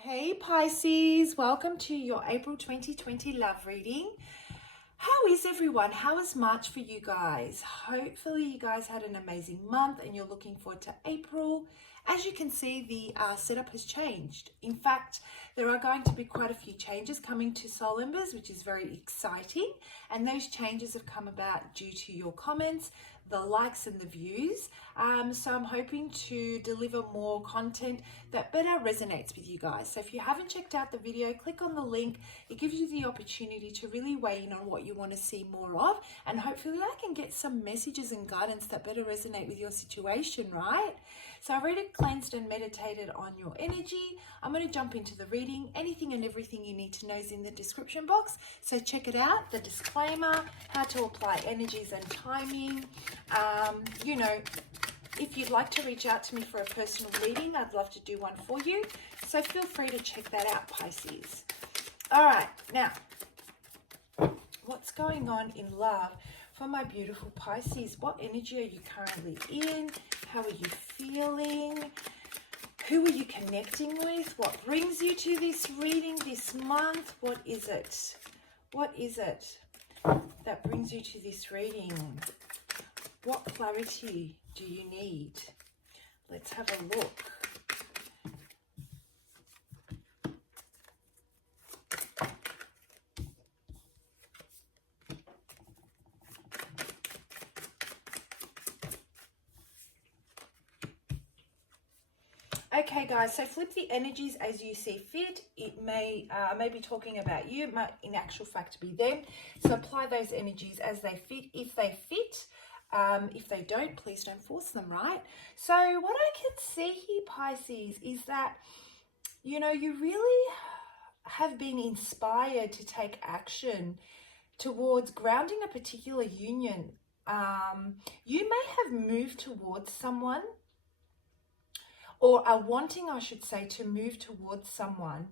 Hey Pisces, welcome to your April 2020 love reading. How is everyone? How is March for you guys? Hopefully you guys had an amazing month and you're looking forward to April. As you can see, the setup has changed. In fact, there are going to be quite a few changes coming to Soul Embers, which is very exciting. And those changes have come about due to your comments, the likes and the views. So I'm hoping to deliver more content that better resonates with you guys. So if you haven't checked out the video, click on the link. It gives you the opportunity to really weigh in on what you want to see more of, and hopefully I can get some messages and guidance that better resonate with your situation, right? So I've already cleansed and meditated on your energy. I'm going to jump into the reading. Anything and everything you need to know is in the description box, so check it out. The disclaimer, how to apply energies and timing. If you'd like to reach out to me for a personal reading, I'd love to do one for you. So feel free to check that out, Pisces. All right, now, what's going on in love for my beautiful Pisces? What energy are you currently in? How are you feeling? Who are you connecting with? What brings you to this reading this month? What is it? What is it that brings you to this reading? What clarity do you need? Let's have a look. Okay guys, so flip the energies as you see fit. It may be talking about you, it might in actual fact be them. So apply those energies as they fit, if they fit. If they don't, please don't force them, right? So what I can see here, Pisces, is that, you really have been inspired to take action towards grounding a particular union. You may have moved towards someone, or are wanting, I should say, to move towards someone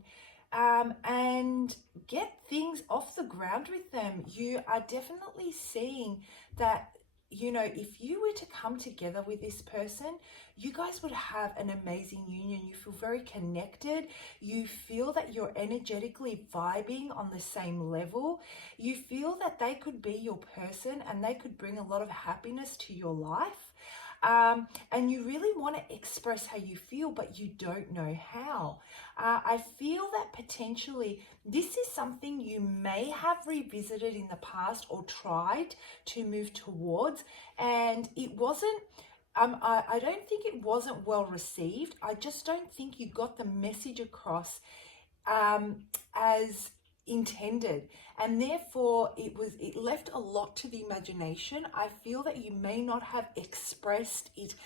and get things off the ground with them. You are definitely seeing that, if you were to come together with this person, you guys would have an amazing union. You feel very connected. You feel that you're energetically vibing on the same level. You feel that they could be your person and they could bring a lot of happiness to your life. And you really want to express how you feel, but you don't know how. I feel that potentially this is something you may have revisited in the past or tried to move towards, and it wasn't, I don't think it wasn't well received. I just don't think you got the message across as intended, and therefore it left a lot to the imagination. I feel that you may not have expressed it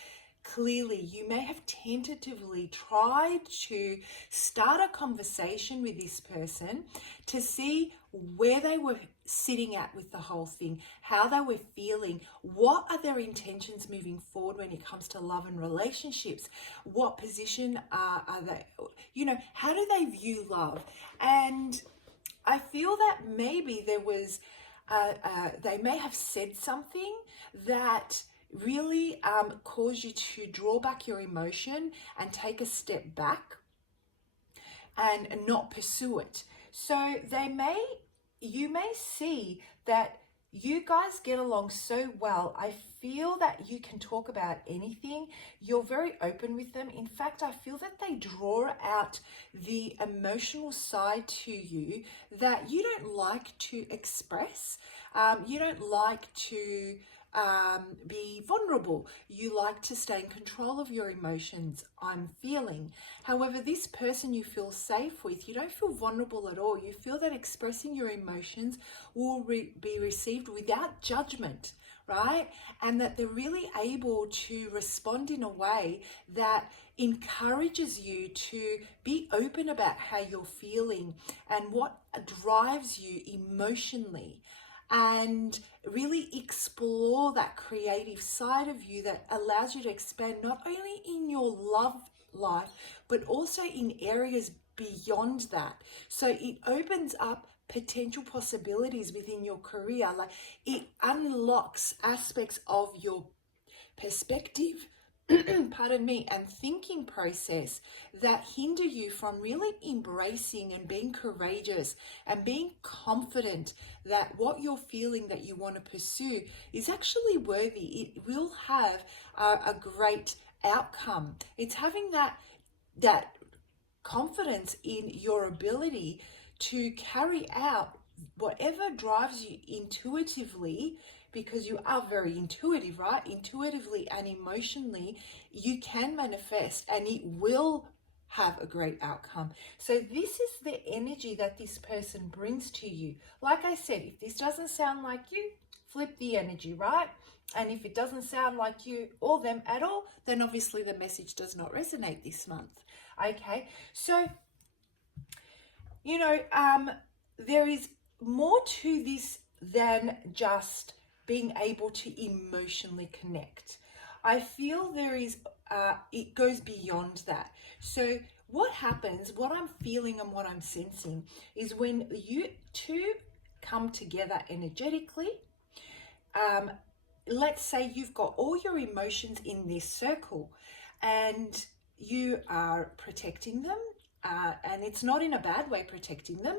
clearly. You may have tentatively tried to start a conversation with this person to see where they were sitting at with the whole thing, how they were feeling, what are their intentions moving forward when it comes to love and relationships, what position are they, how do they view love. And I feel that maybe there was, they may have said something that really caused you to draw back your emotion and take a step back and not pursue it. So you may see that you guys get along so well. I feel that you can talk about anything. You're very open with them. In fact, I feel that they draw out the emotional side to you that you don't like to express. You don't like to be vulnerable. You like to stay in control of your emotions. I'm feeling. However, this person you feel safe with, you don't feel vulnerable at all. You feel that expressing your emotions will be received without judgment, right? And that they're really able to respond in a way that encourages you to be open about how you're feeling and what drives you emotionally, and really explore that creative side of you that allows you to expand not only in your love life, but also in areas beyond that. So it opens up potential possibilities within your career. Like, it unlocks aspects of your perspective, and thinking process that hinder you from really embracing and being courageous and being confident that what you're feeling that you want to pursue is actually worthy. It will have a great outcome. It's having that confidence in your ability to carry out whatever drives you intuitively, because you are very intuitive, right? Intuitively and emotionally, you can manifest and it will have a great outcome. So this is the energy that this person brings to you. Like I said, if this doesn't sound like you, flip the energy, right? And if it doesn't sound like you or them at all, then obviously the message does not resonate this month. Okay, so, you know, there is more to this than just being able to emotionally connect. I feel there is, it goes beyond that. So what happens, what I'm feeling and what I'm sensing is when you two come together energetically, let's say you've got all your emotions in this circle and you are protecting them, and it's not in a bad way protecting them.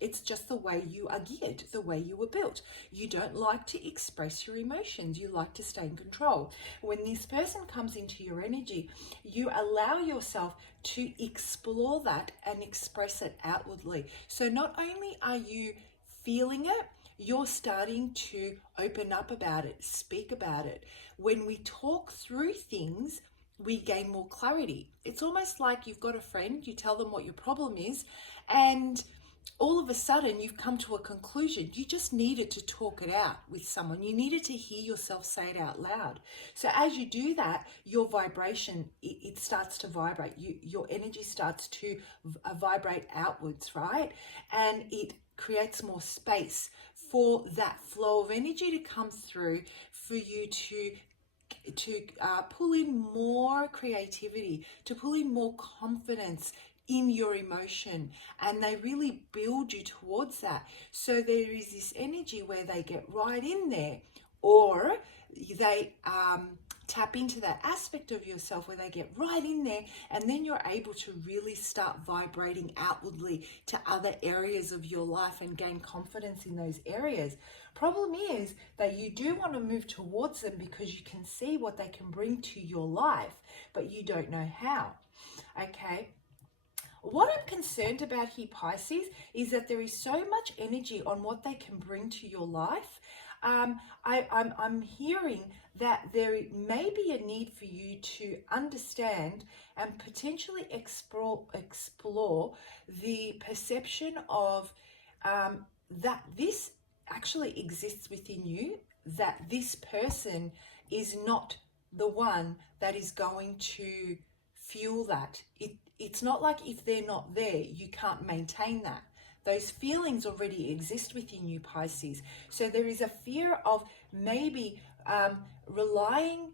It's just the way you are geared, the way you were built. You don't like to express your emotions. You like to stay in control. When this person comes into your energy, you allow yourself to explore that and express it outwardly. So not only are you feeling it, you're starting to open up about it, speak about it. When we talk through things, we gain more clarity. It's almost like you've got a friend, you tell them what your problem is, and all of a sudden you've come to a conclusion. You just needed to talk it out with someone. You needed to hear yourself say it out loud. So as you do that, your vibration, it starts to vibrate. Your energy starts to vibrate outwards, right? And it creates more space for that flow of energy to come through, for you to pull in more creativity, to pull in more confidence in your emotion, and they really build you towards that. So there is this energy where they get right in there, or they tap into that aspect of yourself where they get right in there, and then you're able to really start vibrating outwardly to other areas of your life and gain confidence in those areas. Problem is that you do want to move towards them because you can see what they can bring to your life, but you don't know how. Okay. What I'm concerned about here, Pisces, is that there is so much energy on what they can bring to your life. I'm hearing that there may be a need for you to understand and potentially explore the perception of that this actually exists within you, that this person is not the one that is going to fuel that. It's not like if they're not there, you can't maintain that. Those feelings already exist within you, Pisces. So there is a fear of maybe relying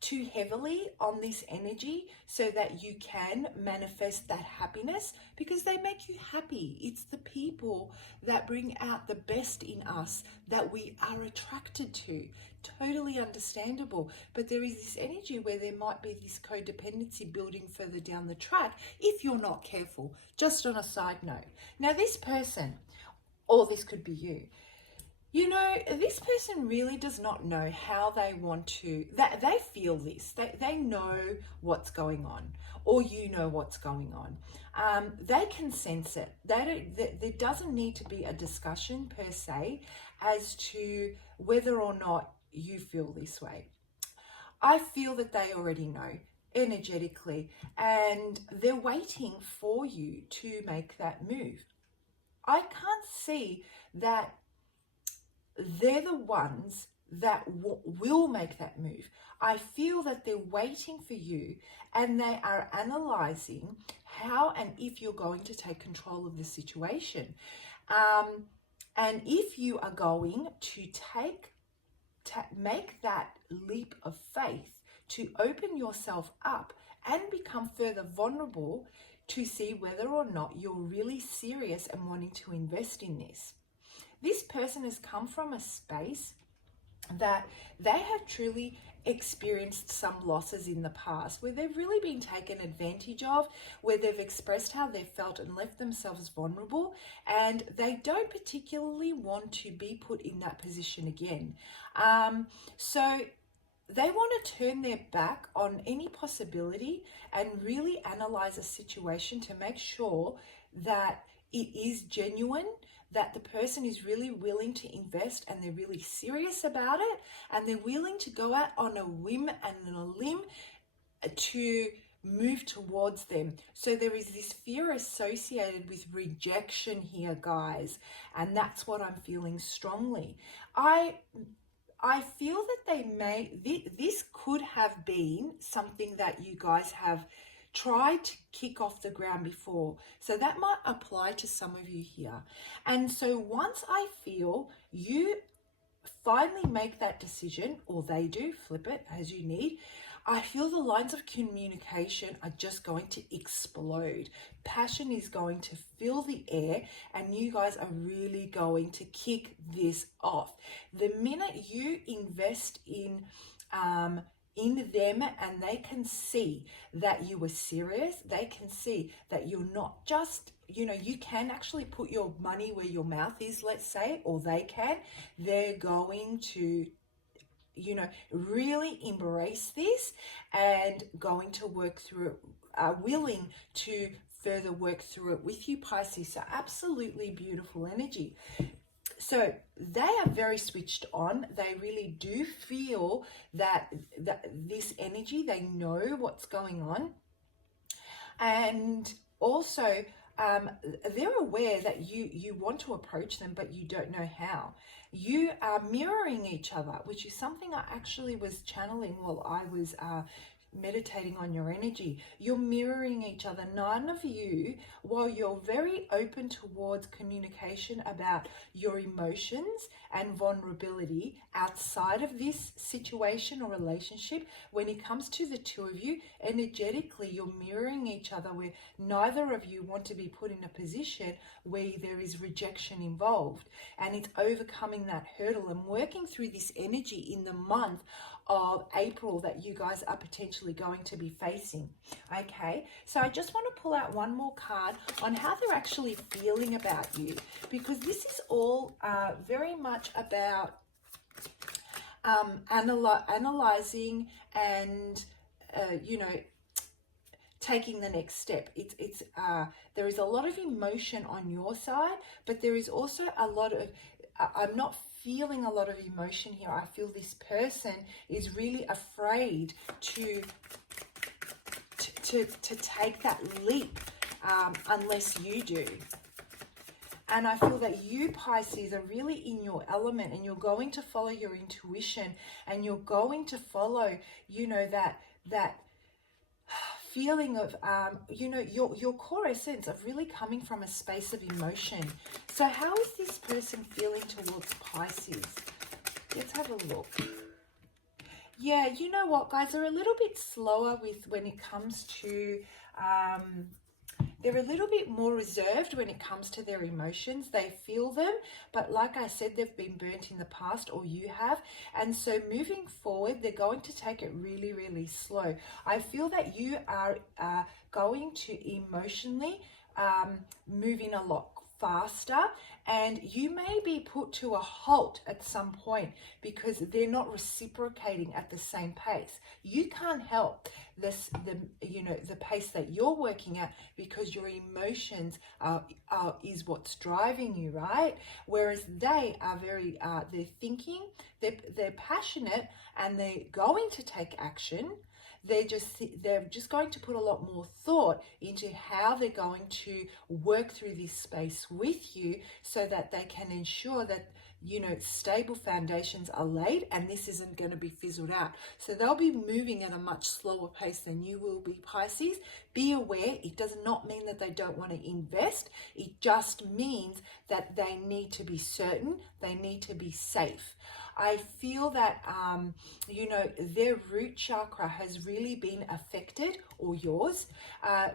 too heavily on this energy so that you can manifest that happiness, because they make you happy. It's the people that bring out the best in us that we are attracted to. Totally understandable. But there is this energy where there might be this codependency building further down the track if you're not careful. Just on a side note. Now this person, or this could be you, you know, this person really does not know how they want to, that they feel this, they know what's going on, or you know what's going on. They can sense it. There doesn't need to be a discussion per se as to whether or not you feel this way. I feel that they already know energetically, and they're waiting for you to make that move. I can't see that they're the ones that will make that move. I feel that they're waiting for you, and they are analyzing how and if you're going to take control of the situation. And if you are going to make that leap of faith to open yourself up and become further vulnerable to see whether or not you're really serious and wanting to invest in this. This person has come from a space that they have truly experienced some losses in the past where they've really been taken advantage of, where they've expressed how they've felt and left themselves vulnerable, and they don't particularly want to be put in that position again. So they want to turn their back on any possibility and really analyze a situation to make sure that it is genuine, that the person is really willing to invest and they're really serious about it, and they're willing to go out on a whim and on a limb to move towards them. So there is this fear associated with rejection here, guys, and that's what I'm feeling strongly. I feel that this could have been something that you guys have tried to kick off the ground before. So that might apply to some of you here. And so once I feel you finally make that decision, or they do, flip it as you need, I feel the lines of communication are just going to explode. Passion is going to fill the air, and you guys are really going to kick this off. The minute you invest in them and they can see that you were serious, they can see that you're not just, you can actually put your money where your mouth is, let's say, or they can, they're going to really embrace this and going to work through it, are willing to further work through it with you, Pisces. So absolutely beautiful energy. So they are very switched on. They really do feel that this energy, they know what's going on. And also, they're aware that you want to approach them, but you don't know how. You are mirroring each other, which is something I actually was channeling while I was meditating on your energy. You're mirroring each other. None of you, while you're very open towards communication about your emotions and vulnerability outside of this situation or relationship, when it comes to the two of you, energetically, you're mirroring each other, where neither of you want to be put in a position where there is rejection involved. And it's overcoming that hurdle and working through this energy in the month of April that you guys are potentially going to be facing. Okay, so I just want to pull out one more card on how they're actually feeling about you, because this is all very much about analyzing and taking the next step. It's there is a lot of emotion on your side, but there is also a lot of I'm not feeling a lot of emotion here. I feel this person is really afraid to take that leap unless you do. And I feel that you, Pisces, are really in your element, and you're going to follow your intuition, and you're going to follow, that feeling of, your core essence of really coming from a space of emotion. So how is this person feeling towards Pisces? Let's have a look. Yeah, you know what, guys, they're a little bit slower when it comes to, they're a little bit more reserved when it comes to their emotions. They feel them, but like I said, they've been burnt in the past, or you have. And so moving forward, they're going to take it really, really slow. I feel that you are going to emotionally move in a lot faster, and you may be put to a halt at some point because they're not reciprocating at the same pace. You can't help the pace that you're working at, because your emotions is what's driving you, right? Whereas they are very they're thinking, they're passionate, and they're going to take action. They're just going to put a lot more thought into how they're going to work through this space with you, so that they can ensure that stable foundations are laid and this isn't going to be fizzled out. So they'll be moving at a much slower pace than you will be, Pisces. Be aware, it does not mean that they don't want to invest. It just means that they need to be certain, they need to be safe. I feel that, their root chakra has really been affected, or yours,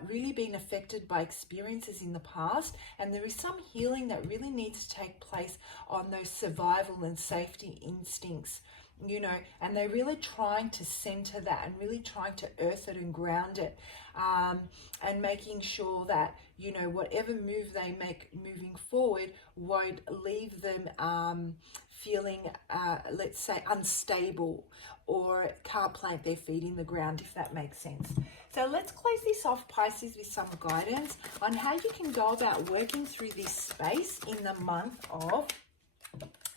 really been affected by experiences in the past. And there is some healing that really needs to take place on those survival and safety instincts you know, and they're really trying to center that and really trying to earth it and ground it, and making sure that, you know, whatever move they make moving forward won't leave them feeling, let's say, unstable, or can't plant their feet in the ground, if that makes sense. So let's close this off, Pisces, with some guidance on how you can go about working through this space in the month of,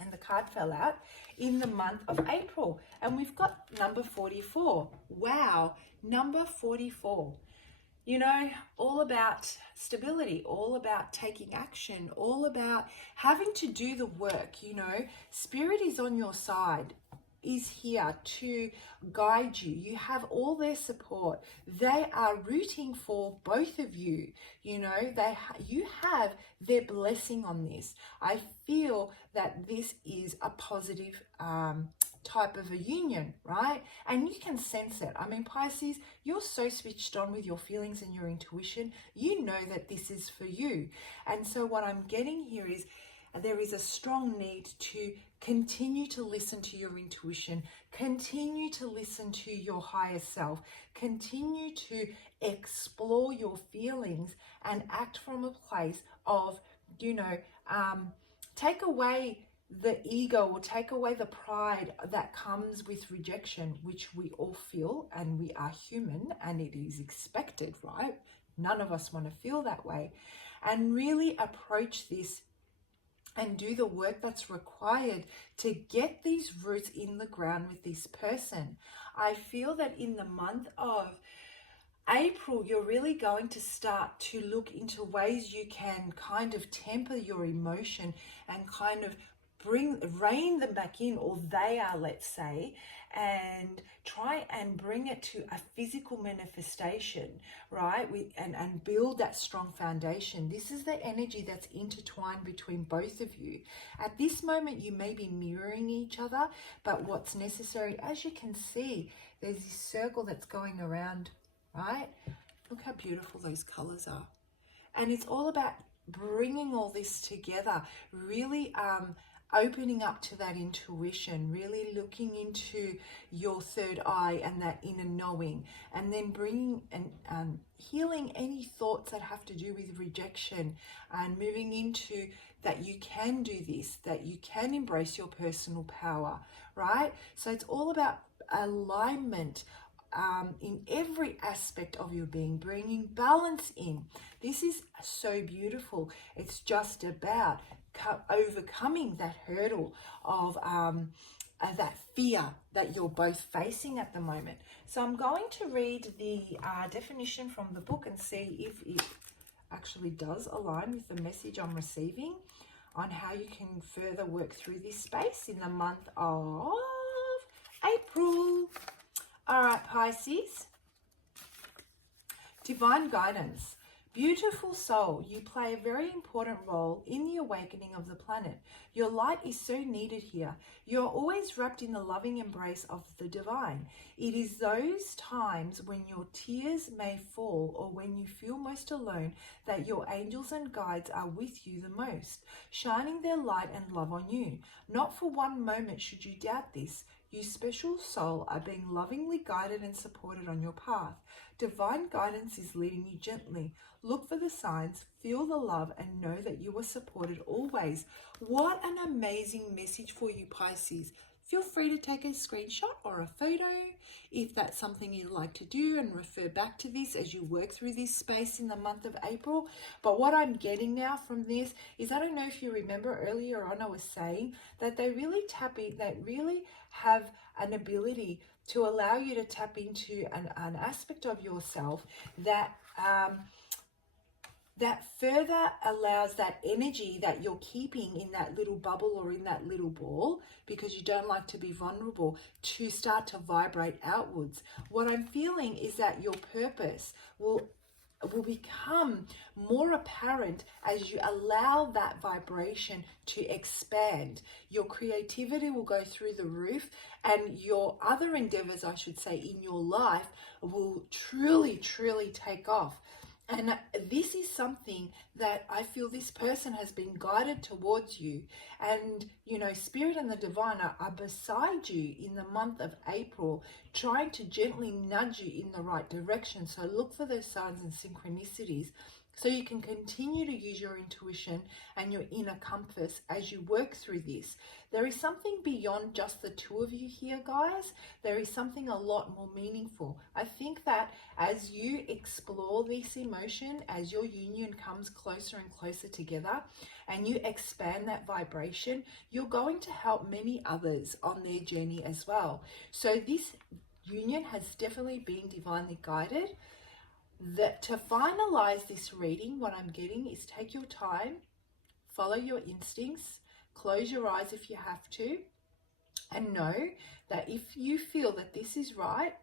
and the card fell out, in the month of April. And we've got number 44. Wow, number 44. You know, all about stability, all about taking action, all about having to do the work. You know, Spirit is on your side, is here to guide you. You have all their support. They are rooting for both of you. You know, you have their blessing on this. I feel that this is a positive type of a union, right? And you can sense it. I mean, Pisces, you're so switched on with your feelings and your intuition. You know that this is for you. And so what I'm getting here is there is a strong need to continue to listen to your intuition, continue to listen to your higher self, continue to explore your feelings and act from a place of, you know, take away the ego, or take away the pride that comes with rejection, which we all feel, and we are human and it is expected, right? None of us want to feel that way. And really approach this and do the work that's required to get these roots in the ground with this person. I feel that in the month of April, you're really going to start to look into ways you can kind of temper your emotion and kind of rein them back in, or they are, let's say, and try and bring it to a physical manifestation, right? And build that strong foundation. This is the energy that's intertwined between both of you. At this moment, you may be mirroring each other, but what's necessary, as you can see, there's this circle that's going around, right? Look how beautiful those colors are. And it's all about bringing all this together, really opening up to that intuition, really looking into your third eye and that inner knowing, and then bringing and healing any thoughts that have to do with rejection, and moving into that you can do this, that you can embrace your personal power, right? So it's all about alignment in every aspect of your being, bringing balance in. This is so beautiful. It's just about overcoming that hurdle of that fear that you're both facing at the moment. So I'm going to read the definition from the book and see if it actually does align with the message I'm receiving on how you can further work through this space in the month of April. All right, Pisces. Divine guidance. Beautiful soul, you play a very important role in the awakening of the planet. Your light is so needed here. You're always wrapped in the loving embrace of the divine. It is those times when your tears may fall, or when you feel most alone, that your angels and guides are with you the most, shining their light and love on you. Not for one moment should you doubt this. You special soul are being lovingly guided and supported on your path. Divine guidance is leading you gently. Look for the signs, feel the love, and know that you are supported always. What an amazing message for you, Pisces. Feel free to take a screenshot or a photo if that's something you'd like to do, and refer back to this as you work through this space in the month of April. But what I'm getting now from this is, I don't know if you remember earlier on I was saying that they really really have an ability to allow you to tap into an aspect of yourself that that further allows that energy that you're keeping in that little bubble or in that little ball, because you don't like to be vulnerable, to start to vibrate outwards. What I'm feeling is that your purpose will become more apparent as you allow that vibration to expand. Your creativity will go through the roof, and your other endeavors, I should say, in your life will truly, truly take off. And this is something that I feel this person has been guided towards you. And, you know, Spirit and the Divine are beside you in the month of April, trying to gently nudge you in the right direction. So look for those signs and synchronicities so you can continue to use your intuition and your inner compass as you work through this. There is something beyond just the two of you here, guys. There is something a lot more meaningful. I think that as you explore this emotion, as your union comes closer and closer together, and you expand that vibration, you're going to help many others on their journey as well. So this union has definitely been divinely guided. That to finalize this reading, what I'm getting is take your time, follow your instincts, close your eyes if you have to, and know that if you feel that this is right,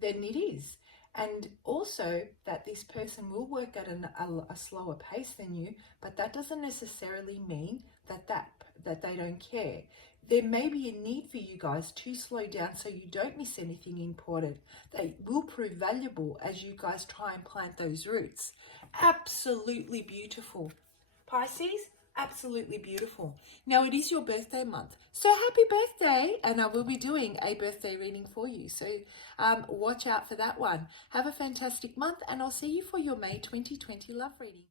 then it is. And also that this person will work at a slower pace than you, but that doesn't necessarily mean that they don't care. There may be a need for you guys to slow down so you don't miss anything important that will prove valuable as you guys try and plant those roots. Absolutely beautiful. Pisces, absolutely beautiful. Now it is your birthday month, so happy birthday, and I will be doing a birthday reading for you, so watch out for that one. Have a fantastic month, and I'll see you for your May 2020 love reading.